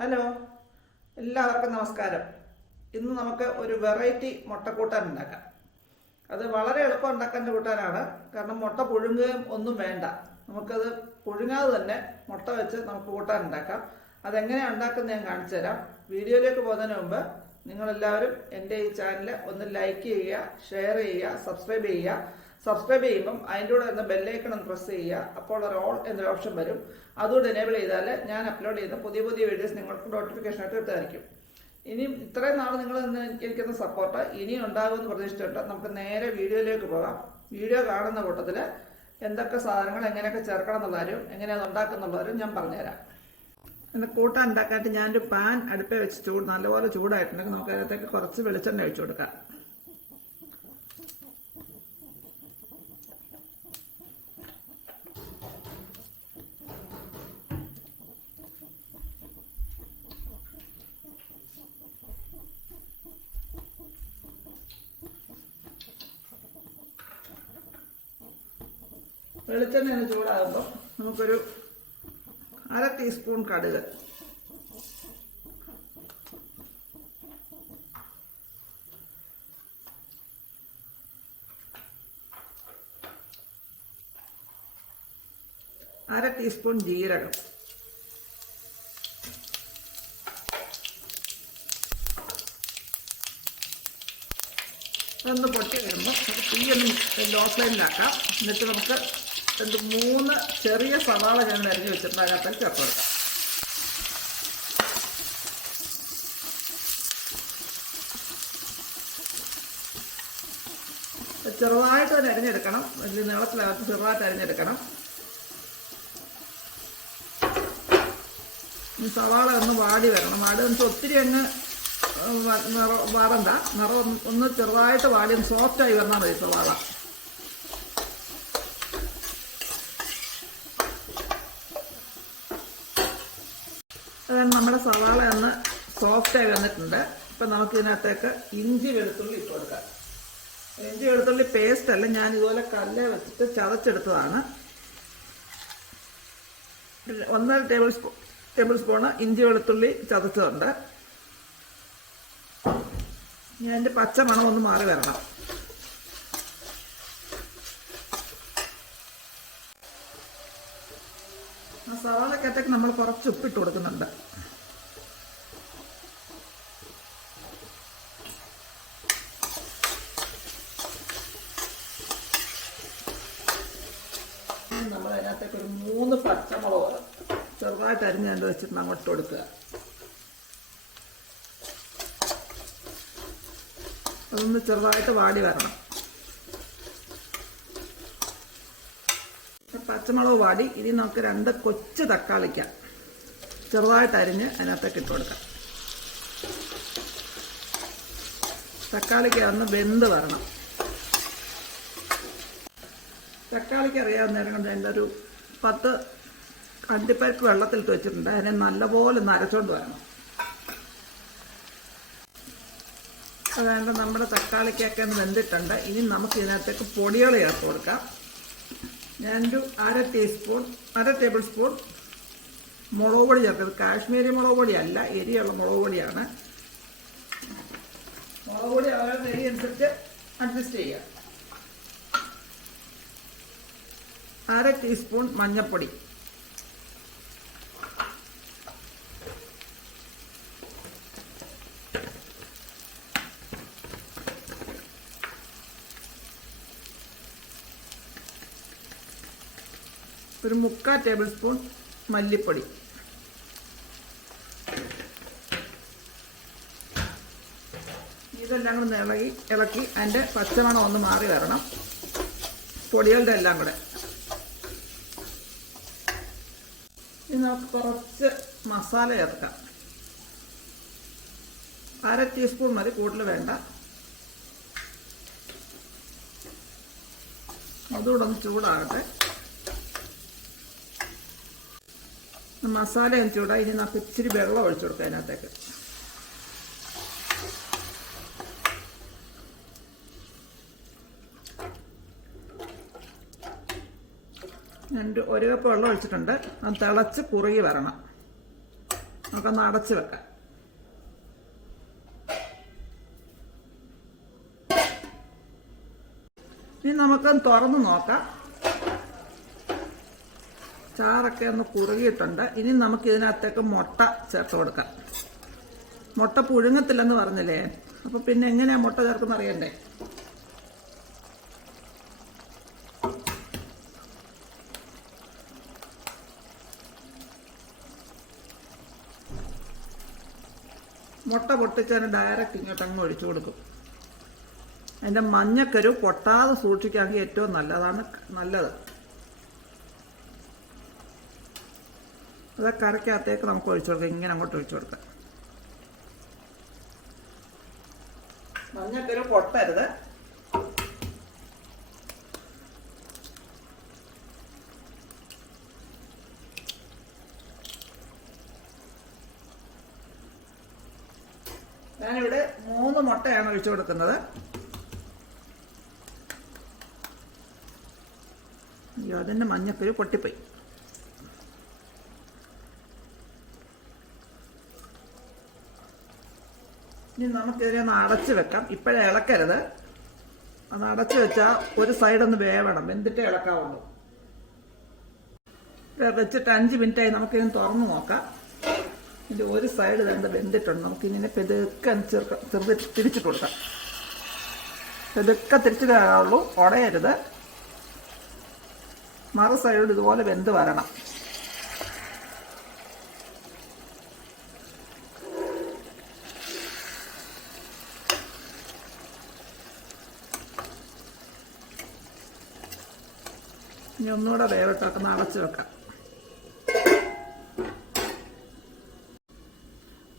Hello. എല്ലാവർക്കും നമസ്കാരം. ഇന്ന് നമുക്ക് ഒരു വെറൈറ്റി മുട്ടക്കൂട്ടാൻ ഉണ്ടാക്കാം. അത് വളരെ എളുപ്പം ഉണ്ടാക്കേണ്ട കൂട്ടാനാണ്. കാരണം മുട്ട പുഴുങ്ങുകയും ഒന്നും വേണ്ട. നമുക്കത് പുഴുങ്ങാതെ തന്നെ മുട്ട വെച്ച് നമുക്ക് കൂട്ടാൻ ഉണ്ടാക്കാം. അതെങ്ങനെയാണ് ഉണ്ടാക്കുന്നത് ഞാൻ കാണിച്ചു തരാം. വീഡിയോയിലേക്ക് പോകുന്നതിന് മുമ്പ് നിങ്ങളെല്ലാവരും എന്റെ ഈ ചാനൽ ഒന്ന് ലൈക്ക് ചെയ്യുക ഷെയർ ചെയ്യുക സബ്സ്ക്രൈബ് ചെയ്യുക. സബ്സ്ക്രൈബ് ചെയ്യുമ്പം അതിന്റെ കൂടെ ഒന്ന് ബെല്ലേക്കണം പ്രസ് ചെയ്യുക. അപ്പോൾ ഒരു ഓൾ എന്നൊരു ഓപ്ഷൻ വരും. അതുകൂടെ എനേബിൾ ചെയ്താൽ ഞാൻ അപ്ലോഡ് ചെയ്യുന്ന പുതിയ പുതിയ വീഡിയോസ് നിങ്ങൾക്ക് നോട്ടിഫിക്കേഷൻ ആയിട്ട് കിട്ടുമായിരിക്കും ഇനിയും ഇത്രയും നാൾ നിങ്ങൾ എനിക്കുന്ന സപ്പോർട്ട് ഇനിയും ഉണ്ടാകുമെന്ന് പ്രതീക്ഷിച്ചിട്ട് നമുക്ക് നേരെ വീഡിയോയിലേക്ക് പോകാം. വീഡിയോ കാണുന്ന കൂട്ടത്തിൽ എന്തൊക്കെ സാധനങ്ങൾ എങ്ങനെയൊക്കെ ചേർക്കണം എന്നുള്ളവരും എങ്ങനെയാണ് ഉണ്ടാക്കുന്നുള്ളവരും ഞാൻ പറഞ്ഞുതരാം. ഇന്ന് കൂട്ടാൻ ഉണ്ടാക്കാനായിട്ട് ഞാനൊരു പാൻ അടുപ്പേ വെച്ച് ചൂട് നല്ലപോലെ ചൂടായിട്ടുണ്ടെങ്കിൽ നമുക്ക് അതിനകത്തേക്ക് കുറച്ച് വെളിച്ചെണ്ണ ഒഴിച്ചു കൊടുക്കാം. വെളിച്ചെണ്ണ ഒന്ന് ചൂടാകുമ്പോൾ നമുക്കൊരു അര ടീസ്പൂൺ കടുക്. അര ടീസ്പൂൺ ജീരകം. ഒന്ന് പൊട്ടി വരുമ്പോൾ തീ തീയൊന്ന് ലോ ഫ്ലെയിമിലാക്കാം എന്നിട്ട് നമുക്ക് രണ്ട് മൂന്ന് ചെറിയ സവാള ഞാൻ അരിഞ്ഞ് വെച്ചിട്ടുണ്ട്. അതിനകത്തേക്ക് ചേർത്ത് കൊടുക്കാം ചെറുതായിട്ട് തന്നെ അരിഞ്ഞെടുക്കണം. വലിയ നീളത്തിലകത്ത് ചെറുതായിട്ട് അരിഞ്ഞെടുക്കണം. സവാള ഒന്ന് വാടി വരണം. വാടി ഒന്ന് ഒത്തിരി അങ്ങ് നിറ വാടണ്ട നിറം ഒന്ന് ചെറുതായിട്ട് വാടി സോഫ്റ്റായി വന്നാൽ മതി സവാള അതാണ് നമ്മുടെ സവാള ഒന്ന് സോഫ്റ്റായി വന്നിട്ടുണ്ട്. ഇപ്പം നമുക്ക് ഇതിനകത്തേക്ക് ഇഞ്ചി വെളുത്തുള്ളി ഇട്ട് കൊടുക്കാം. ഇഞ്ചി വെളുത്തുള്ളി പേസ്റ്റ് അല്ല ഞാൻ ഇതുപോലെ കല്ലേ വെച്ചിട്ട് ചതച്ചെടുത്തതാണ്. ഒന്നര ടേബിൾ സ്പൂൺ ടേബിൾ സ്പൂണ് ഇഞ്ചി വെളുത്തുള്ളി ചതച്ചതുണ്ട്. ഞാൻ എന്റെ പച്ച മണം ഒന്ന് മാറി വരണം. ആ സവാളക്കത്തേക്ക് നമ്മൾ കുറച്ച് ഉപ്പിട്ട് കൊടുക്കുന്നുണ്ട് നമ്മൾ അതിനകത്തേക്ക് ഒരു മൂന്ന് പച്ചമുളക് ചെറുതായിട്ട് അരിഞ്ഞ് കണ്ട് വെച്ചിട്ട് അങ്ങോട്ട് കൊടുക്കുക. അതൊന്ന് ചെറുതായിട്ട് വാടി വരണം. പച്ചമുളക് വാടി. ഇനി നമുക്ക് രണ്ട് കൊച്ചു തക്കാളിക്ക ചെറുതായിട്ട് അരിഞ്ഞ് അതിനകത്തേക്ക് ഇട്ട് കൊടുക്കാം. തക്കാളിക്ക ഒന്ന് വെന്ത് വരണം. തക്കാളിക്ക് അറിയാവുന്ന നേരം കൊണ്ട് എന്റെ ഒരു പത്ത് അണ്ടിപ്പരിപ്പ് വെള്ളത്തിലിട്ട് വെച്ചിട്ടുണ്ട്. അതിനെ നല്ലപോലെ നരച്ചോണ്ട് വരണം. അതുകൊണ്ട് നമ്മുടെ തക്കാളിക്കൊക്കെ ഒന്ന് വെന്തിട്ടുണ്ട്. ഇനി നമുക്ക് ഇതിനകത്തേക്ക് പൊടികൾ ചേർത്ത് കൊടുക്കാം. ഞാനൊരു അര ടീസ്പൂൺ അര ടേബിൾ സ്പൂൺ മുളക് പൊടി ചേർക്കുന്നത് കാശ്മീരി മുളക് പൊടിയല്ല എരിയുള്ള മുളക് പൊടിയാണ്. മുളക് പൊടി അവരുടെ എരി അനുസരിച്ച് അഡ്ജസ്റ്റ് ചെയ്യുക അര ടീസ്പൂൺ മഞ്ഞൾപ്പൊടി ഒരു മുക്കാൽ ടേബിൾ സ്പൂൺ മല്ലിപ്പൊടി. ഇതെല്ലാം കൂടെ ഇളകി ഇളക്കി അതിന്റെ പച്ചമണം ഒന്ന് മാറി വരണം. പൊടികളുടെ എല്ലാം കൂടെ. ഇനി നമുക്ക് കുറച്ച് മസാല ചേർക്കാം. അര ടീസ്പൂൺ മതി കൂടുതൽ വേണ്ട. അതുകൂടെ ഒന്ന് ചൂടാകട്ടെ. മസാല ചൂടാ ഇനി നമുക്ക് ഇച്ചിരി വെള്ളം ഒഴിച്ചു കൊടുക്കാം അതിനകത്തേക്ക്. രണ്ട് ഒരു കപ്പ് വെള്ളം ഒഴിച്ചിട്ടുണ്ട്. അത് തിളച്ച് കുറുകി വരണം. നമുക്കൊന്ന് അടച്ച് വെക്കാം. ഇനി നമുക്കൊന്ന് തുറന്ന് നോക്കാം. ചാറൊക്കെ ഒന്ന് കുറുകിയിട്ടുണ്ട്. ഇനി നമുക്ക് ഇതിനകത്തേക്ക് മുട്ട ചേർത്ത് കൊടുക്കാം. മുട്ട പുഴുങ്ങത്തില്ലെന്ന് പറഞ്ഞില്ലേ? അപ്പൊ പിന്നെ എങ്ങനെയാ മുട്ട ചേർക്കുന്ന അറിയണ്ടേ? മുട്ട പൊട്ടിച്ചതിന് ഡയറക്റ്റ് ഇങ്ങോട്ട് അങ്ങ് ഒഴിച്ചു കൊടുക്കും. അതിന്റെ മഞ്ഞക്കരു പൊട്ടാതെ സൂക്ഷിക്കുകയാണെങ്കിൽ ഏറ്റവും നല്ലതാണ് നല്ലത്. അത് കരയ്ക്കകത്തേക്ക് നമുക്ക് ഒഴിച്ചു കൊടുക്കാം. ഇങ്ങനെ അങ്ങോട്ട് ഒഴിച്ചു കൊടുക്കാം. മഞ്ഞക്കൊരു പൊട്ടരുത്. ഞാനിവിടെ മൂന്ന് മുട്ടയാണ് ഒഴിച്ചു കൊടുക്കുന്നത്. അതിന്റെ മഞ്ഞക്കുരു പൊട്ടിപ്പോയി. ഇനി നമുക്കിതിനെ ഒന്ന് അടച്ചു വെക്കാം. ഇപ്പോഴേ ഇളക്കരുത്. അത് അടച്ചു വെച്ചാൽ ഒരു സൈഡ് ഒന്ന് വേവണം. എന്നിട്ടേ ഇളക്കാവുള്ളൂ. വെച്ചിട്ട് അഞ്ച് മിനിറ്റായി നമുക്കിനി തുറന്നു നോക്കാം. ഇതിന്റെ ഒരു സൈഡ് രണ്ട് വെന്തിട്ടുണ്ട്. നമുക്ക് ഇങ്ങനെ പെതുക്കെ ചെറുക്ക ചെറുത് തിരിച്ചിട്ട് കൊടുക്കാം. പെതുക്കെ തിരിച്ചിട്ട് തരാവുള്ളൂ ഉടയരുത്. മറു സൈഡ് ഇതുപോലെ വെന്ത് വരണം. ഇനി ഒന്നുകൂടെ വേവട്ടൊക്കെ ഒന്ന് അടച്ച് വെക്കാം.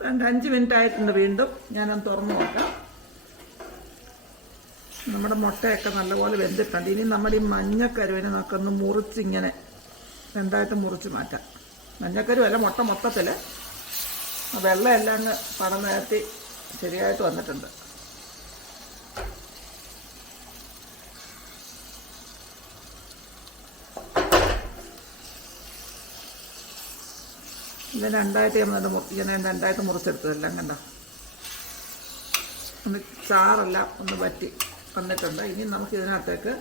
രണ്ട് അഞ്ച് മിനിറ്റ് ആയിട്ടുണ്ട് വീണ്ടും. ഞാനൊന്ന് തുറന്നു നോക്കാം. നമ്മുടെ മുട്ടയൊക്കെ നല്ലപോലെ വെന്തിട്ടുണ്ട്. ഇനി നമ്മുടെ ഈ മഞ്ഞക്കരുവിനെ നമുക്കൊന്ന് മുറിച്ചിങ്ങനെ രണ്ടായിട്ട് മുറിച്ച് മാറ്റാം. മഞ്ഞക്കരു അല്ല മുട്ട മൊത്തത്തിൽ വെള്ളമെല്ലാം അങ്ങ് പടം നിരത്തി ശരിയായിട്ട് വന്നിട്ടുണ്ട്. ഇത് രണ്ടായിട്ട് നമ്മൾ ഇങ്ങനെ രണ്ടായിട്ട് മുറിച്ചെടുത്തതെല്ലാം കണ്ട? ഒന്ന് ചാറെല്ലാം ഒന്ന് വറ്റി വന്നിട്ടുണ്ട്. ഇനി നമുക്ക് ഇതിനകത്തേക്ക്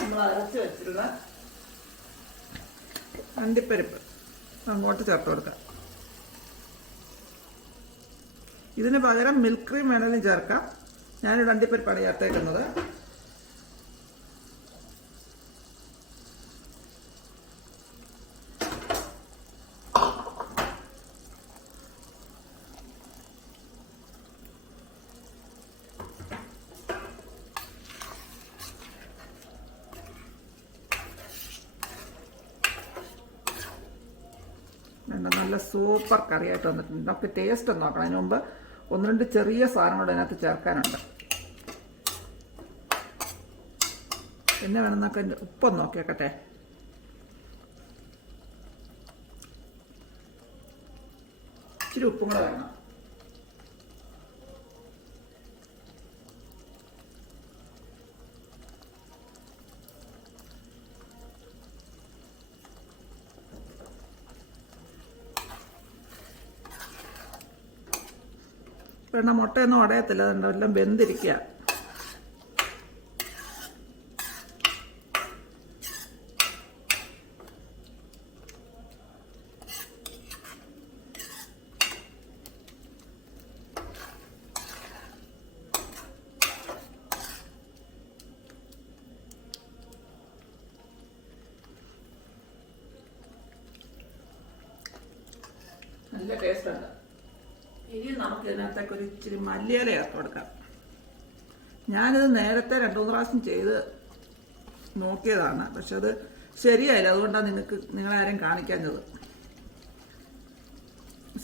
നമ്മൾ അരച്ച് വെച്ചിരുന്ന അണ്ടിപ്പരിപ്പ് അങ്ങോട്ട് ചേർത്ത് കൊടുക്കാം. ഇതിന് പകരം മിൽക്ക് ക്രീം വേണമെങ്കിലും ചേർക്കാം. ഞാനൊരു അണ്ടിപ്പരിപ്പാണ് ചേർത്തേക്കുന്നത്. വേണ്ട നല്ല സൂപ്പർ കറിയായിട്ട് വന്നിട്ടുണ്ട്. നമുക്ക് ടേസ്റ്റ് ഒന്ന് നോക്കണം. അതിന് മുമ്പ് ഒന്ന് രണ്ട് ചെറിയ സാധനങ്ങൾ അതിനകത്ത് ചേർക്കാനുണ്ട്. പിന്നെ വേണം നമുക്ക് അതിന്റെ നോക്കിയേക്കട്ടെ. ഇച്ചിരി ഉപ്പും കൂടെ വേണം. പിന്നെ മുട്ടയൊന്നും ഉടയത്തില്ല. അതുകൊണ്ട് എല്ലാം വെന്തിരിക്കുക നല്ല ടേസ്റ്റ് ഉണ്ട്. ഇനി നമുക്ക് ഇതിനകത്തേക്ക് ഒരു ഇച്ചിരി മല്ലിയില ചേർത്ത് കൊടുക്കാം. ഞാനിത് നേരത്തെ രണ്ടു മൂന്ന് പ്രാവശ്യം ചെയ്ത് നോക്കിയതാണ്. പക്ഷെ അത് ശരിയായില്ല. അതുകൊണ്ടാണ് നിങ്ങൾക്ക് നിങ്ങളാരും കാണിക്കാഞ്ഞത്.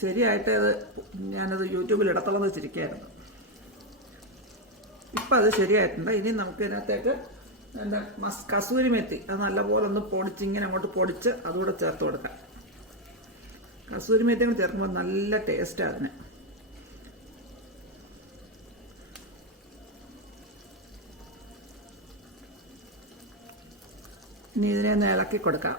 ശരിയായിട്ട് അത് ഞാനത് യൂട്യൂബിൽ ഇടത്തോളം വെച്ചിരിക്കുകയായിരുന്നു. ഇപ്പം അത് ശരിയായിട്ടുണ്ട്. ഇനി നമുക്ക് ഇതിനകത്തേക്ക് എന്റെ മസ് കസൂരി മെത്തി. അത് നല്ലപോലെ ഒന്ന് പൊടിച്ച് ഇങ്ങനെ അങ്ങോട്ട് പൊടിച്ച് അതുകൂടെ ചേർത്ത് കൊടുക്കാം. കസൂരി മെത്തി കൂടെ ചേർക്കുമ്പോൾ നല്ല ടേസ്റ്റാണ് അതിന്. ഇനി ഇതിനെ ഒന്ന് ഇളക്കി കൊടുക്കാം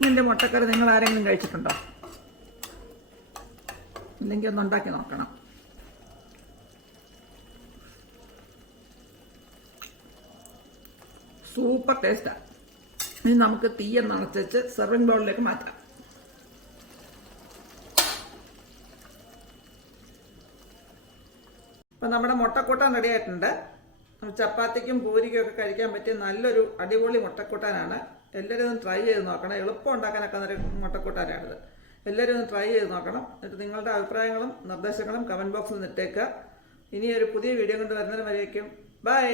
ഇതിന്റെ മുട്ടക്കറി നിങ്ങൾ ആരെങ്കിലും കഴിച്ചിട്ടുണ്ടോ? ഇല്ലെങ്കിൽ ഒന്ന് ഉണ്ടാക്കി നോക്കണം. സൂപ്പർ ടേസ്റ്റാണ് ഇനി നമുക്ക് തീയെന്നണച്ച് സെർവിങ് ബൗളിലേക്ക് മാറ്റാം. അപ്പം നമ്മുടെ മുട്ടക്കൂട്ടാൻ റെഡി ആയിട്ടുണ്ട്. ചപ്പാത്തിക്കും പൂരിക്കും ഒക്കെ കഴിക്കാൻ പറ്റിയ നല്ലൊരു അടിപൊളി മുട്ടക്കൂട്ടാനാണ്. എല്ലാവരും ഒന്ന് ട്രൈ ചെയ്ത് നോക്കണം. എളുപ്പം ഉണ്ടാക്കാനൊക്കെ ഒരു മുട്ടക്കൂട്ടാനാണിത്. എല്ലാവരും ഒന്ന് ട്രൈ ചെയ്ത് നോക്കണം. എന്നിട്ട് നിങ്ങളുടെ അഭിപ്രായങ്ങളും നിർദ്ദേശങ്ങളും കമന്റ് ബോക്സിൽ ഇട്ടേക്കുക. ഇനി ഒരു പുതിയ വീഡിയോ കൊണ്ട് വരുന്നതിന് വരെയേക്കും ബൈ